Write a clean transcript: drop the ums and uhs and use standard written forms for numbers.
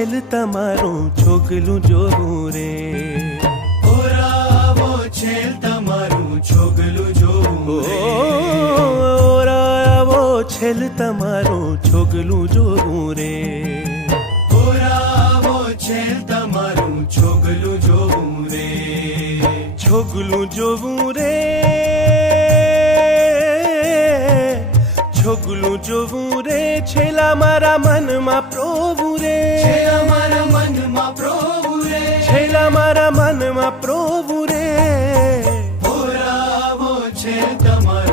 છેલ તમારું છોગલું જોવું રે ઓરાવો છેલ તમારું છોગલું જોવું રે ઓરાવો છેલ તમારું છોગલું જોવું રે ઓરાવો છેલ તમારું છોગલું જોવું રે છોગલું જોવું રે છોગલું જોવું રે છેલા મારા મનમાં પ્રોવું રે છેલ્લા મારા મનમાં પ્રભુ રે છેલા મારા મનમાં પ્રોવું રે ઓરાવો છેલ તમારું